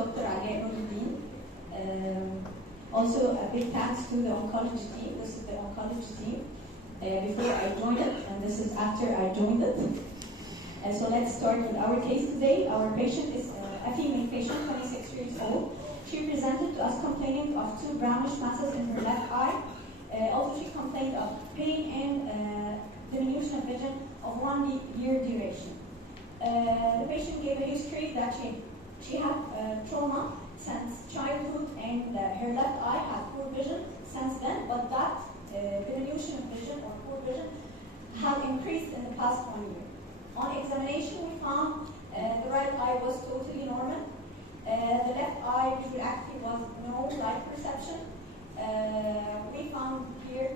Dr. Alia Nuruddin. Also, a big thanks to the oncology team. This is the oncology team before I joined it, and this is after I joined it. So let's start with our case today. Our patient is a female patient, 26 years old. She presented to us complaining of 2 brownish masses in her left eye. Also, she complained of pain and diminution of vision of 1 year duration. The patient gave a history that she had trauma since childhood, and her left eye had poor vision since then, but that diminution of vision or poor vision had increased in the past 1 year. On examination, we found the right eye was totally normal. The left eye visual acuity was no light perception. We found here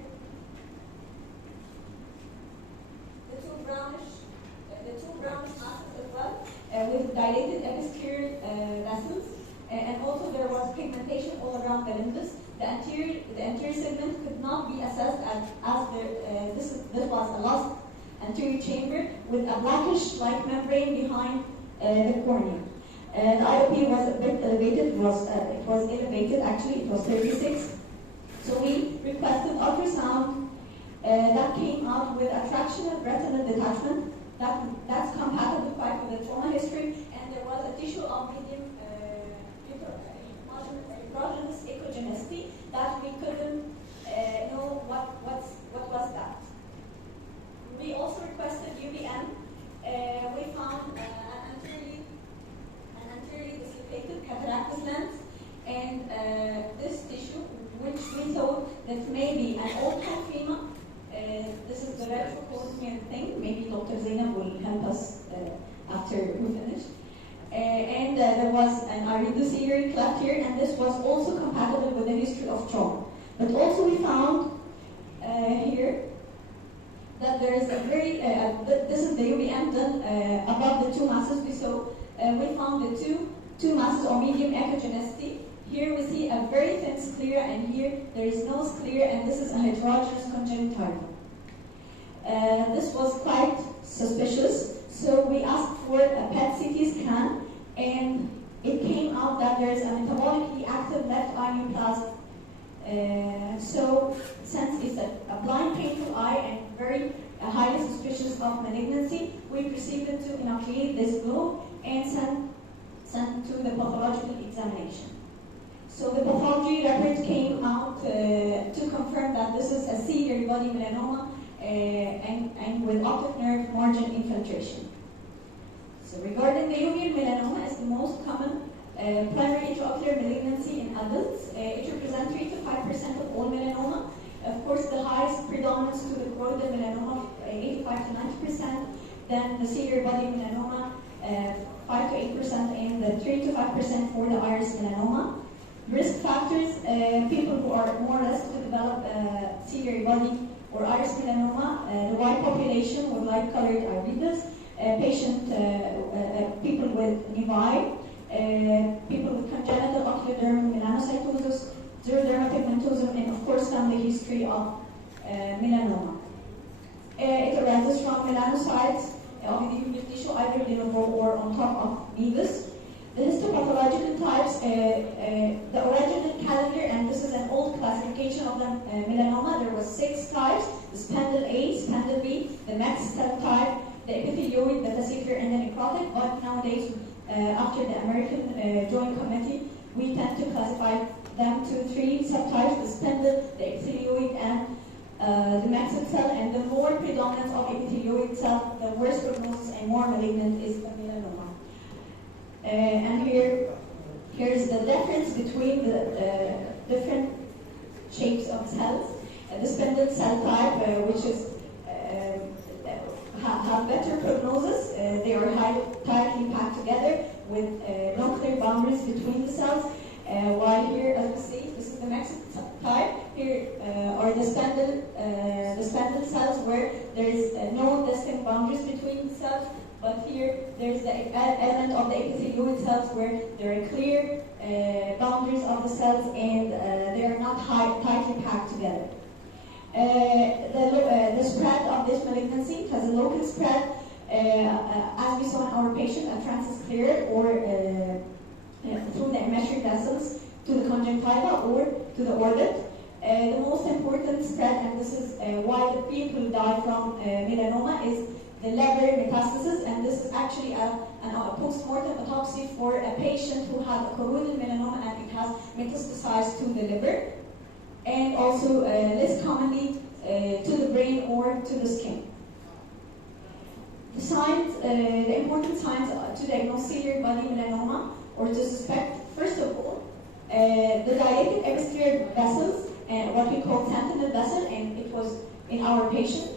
the two brownish masses as well, with dilated episcleral vessels, and also there was pigmentation all around the limbus. The anterior segment could not be assessed as this was a lost anterior chamber with a blackish light membrane behind the cornea. The IOP was a bit elevated. It was elevated actually. It was 36. So we requested ultrasound that came out with a fractional retinal detachment. That's compatible quite with the trauma history, and there was a tissue of medium erogenous echogenicity that we couldn't know what was that. We also requested UVM. We found an anteriorly dislocated cataractus lens, and this tissue, which we thought that maybe an old lymphoma. This is the retroperitoneal thing. Maybe Dr. Zainab will help us after we finish. And there was an iridocerebral cleft here, and this was also compatible with the history of trauma. But also we found here that there is a very, this is the UVM done above the 2 masses we saw. We found the two masses of medium echogenicity. Here we see a very thin sclera, and here there is no sclera, and this is a heterogeneous conjunctiva. This was quite suspicious, so we asked for a PET CT scan, and it came out that there is a metabolically active left eye neoplasm. So since it's a blind painful eye and very highly suspicious of malignancy, we proceeded to inoculate this globe and sent to the pathological examination. So the pathology report came out to confirm that this is a ciliary body melanoma and with optic nerve margin infiltration. So regarding the uveal melanoma, is the most common primary intraocular malignancy in adults. It represents 3 to 5% of all melanoma. Of course, the highest predominance to the choroidal melanoma, 85 to 90%. Then the ciliary body melanoma, 5 to 8%, and the 3 to 5% for the iris melanoma. Risk factors: people who are more or less to develop ciliary body or iris melanoma, the white population with light-colored irides, people with nevi, people with congenital oculodermal melanocytosis, xeroderma pigmentosum, and of course family history of melanoma. It arises from melanocytes of the uveal tissue, either de novo or on top of nevus. The histopathological types, the original calendar, and this is an old classification of the melanoma. There was 6 types: the spindle A, spindle B, the Metz cell type, the epithelioid, the vesicular, and the necrotic. But nowadays, after the American Joint Committee, we tend to classify them to 3 subtypes: the spindle, the epithelioid, and the Metz cell. And the more predominance of epithelioid cell, the worse prognosis and more malignant is the melanoma. And here's the difference between the different shapes of cells. The spindle cell type, which is have better prognosis. They are tightly packed together with no clear boundaries between the cells. While here, as we see, this is the Mexican type. Here are the spindle cells where there is no distinct boundaries between the cells. But here, there's the element of the epithelioid cells where there are clear boundaries of the cells, and they are not tightly packed together. The spread of this malignancy has a local spread, as we saw in our patient, a transclear or through the vessels to the conjunctiva or to the orbit. The most important spread, and this is why the people die from melanoma, is the liver metastasis, and this is actually a post-mortem autopsy for a patient who had a choroidal melanoma and it has metastasized to the liver, and also less commonly to the brain or to the skin. The signs, the important signs to diagnose ciliary body melanoma or to suspect, first of all, the dilated episcleral vessels, what we call sentinel vessel, and it was in our patient.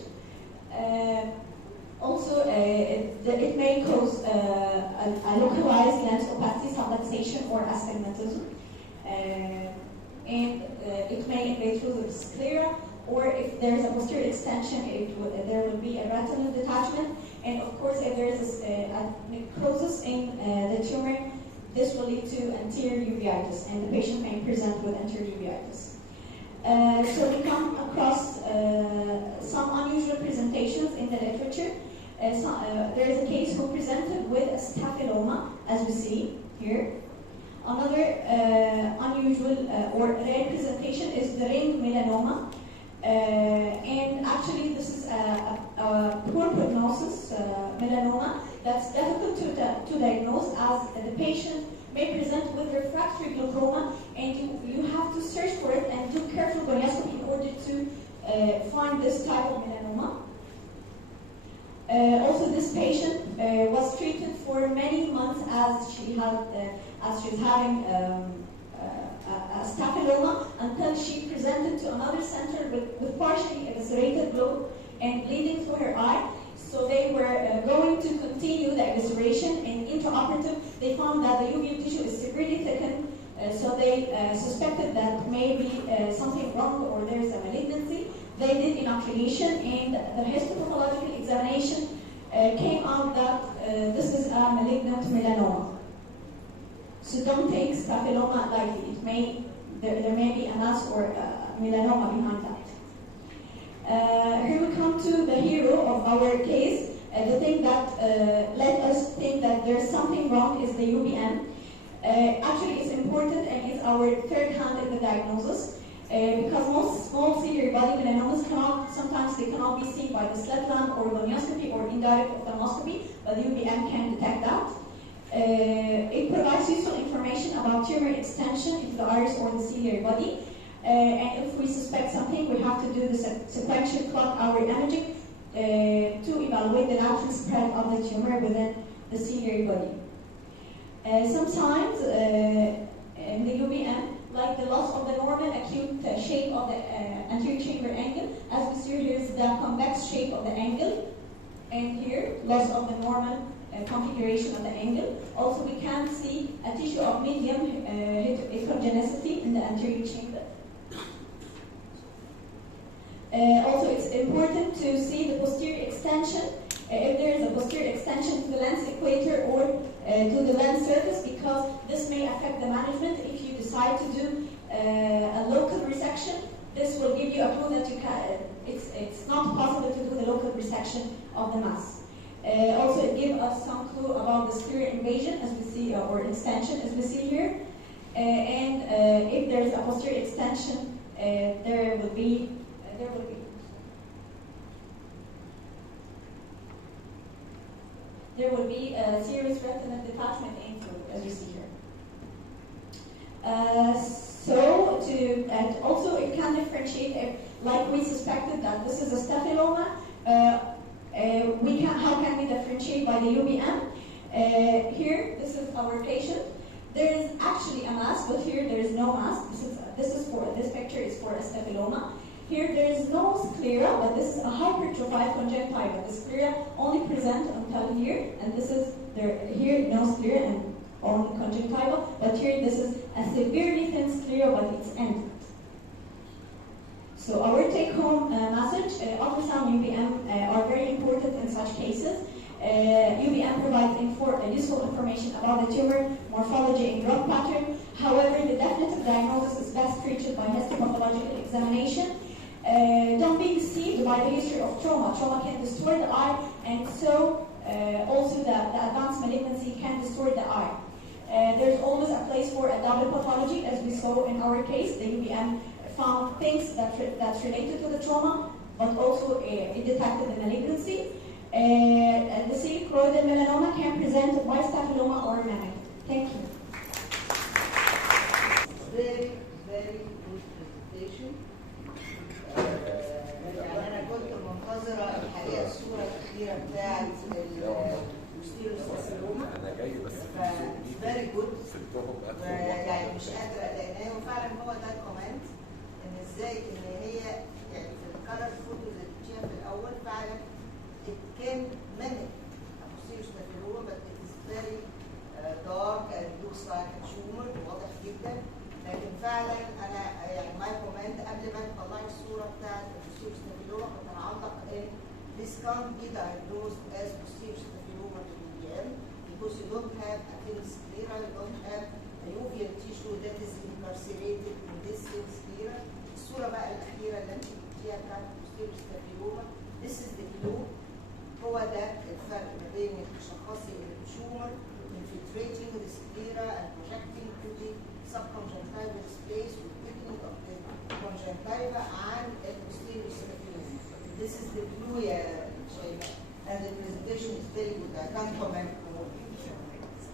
Also, it may cause a localized lens opacity subluxation or astigmatism, and it may invade through the sclera, or if there's a posterior extension, there will be a retinal detachment, and of course, if there is a necrosis in the tumor, this will lead to anterior uveitis, and the patient may present with anterior uveitis. So we come across some unusual presentations in the literature. There is a case who presented with a staphyloma, as we see here. Another unusual or rare presentation is the ring melanoma. And actually, this is a poor prognosis melanoma that's difficult to diagnose, as the patient may present with refractory glaucoma, and you have to search for it and do careful gonioscopy in order to find this type of melanoma. Also, this patient was treated for many months as she was having a staphyloma, until she presented to another center with partially eviscerated globe and bleeding through her eye. So they were going to continue the evisceration, and intraoperative they found that the uveal tissue is severely thickened, so they suspected that maybe something wrong or there's a malignancy. They did inoculation, and the histopathological examination came out that this is a malignant melanoma. So don't take staphyloma lightly. There may be a mass or a melanoma behind that. Here we come to the hero of our case. The thing that led us think that there's something wrong is the UVM. Actually, it's important and is our third hand in the diagnosis, because most small ciliary body melanomas sometimes they cannot be seen by the slit lamp or gonioscopy or indirect ophthalmoscopy, but the UVM can detect that. It provides useful information about tumor extension into the iris or the ciliary body. And if we suspect something, we have to do the sequential clock-hour imaging to evaluate the lateral spread of the tumor within the ciliary body. Sometimes in the UVM, like the loss of the normal acute shape of the anterior chamber angle, as we see here is the convex shape of the angle, and here loss of the normal configuration of the angle. Also, we can see a tissue of medium heterogeneity in the anterior chamber. Also, it's important to see the posterior extension, if there is a posterior extension to the lens equator or to the lens surface, because this may affect the management. If you decide to do a local resection, this will give you a clue that you can. It's not possible to do the local resection of the mass. Also, it gives us some clue about the scleral invasion, as we see, or extension, as we see here. And if there is a posterior extension, there will be a serious retinal detachment in fluid, as you see here. Also, it can differentiate, like we suspected that this is a staphyloma. How can we differentiate by the UVM? Here, this is our patient. There is actually a mass, but here there is no mass. This picture is for a staphyloma. Here there is no sclera, but this is a hypertrophied conjunctiva. The sclera only present until here, and here no sclera and only conjunctiva. But here this is a severely thin sclera, but it's ended. So our take-home message: ultrasound UVM are very important in such cases. UVM provides useful information about the tumor morphology and growth pattern. However, the definitive diagnosis is best reached by histopathological examination. Don't be deceived by the history of trauma. Trauma can distort the eye, and so also the advanced malignancy can distort the eye. There's always a place for a double pathology, as we saw in our case. The UVM found things that's related to the trauma, but also it detected the malignancy. And the choroidal melanoma can present by staphylomas or mimic. Thank you. Very, very good presentation. يعني أنا كنت منتظرة الحقيقة الصورة الأخيرة بتاعت الستيروستاسيلوما. very good. يعني مش قادرة لأن هو فعلا هو ده الكومنت إن إزاي إن هي يعني في الكالر فوتوز اللي بتشوفيها في الأول فعلا it can mimic a posterior but it is very dark and looks like a tumor واضح جدا. لكن فعلا انا يعني ماي كومنت قبل ما تطلعي الصوره بتاعت البوستيريور ستافيلوما كنت انا علق ان this can't be diagnosed as posterior staphylococcus to UVM because you don't have a thin sclera, you don't have a uveal tissue that is incarcerated in this thin sclera. الصوره بقى الاخيره اللي انت جبتيها بتاعت البوستيريور ستافيلوما this is the clue. هو ده الفرق ما بين تشخيصي التيومر infiltrating the sclera and projecting to the subconjunctival space with thickening of the conjunctiva and a posterior staphylococcus. This is the clue, and the presentation is very good. I can't comment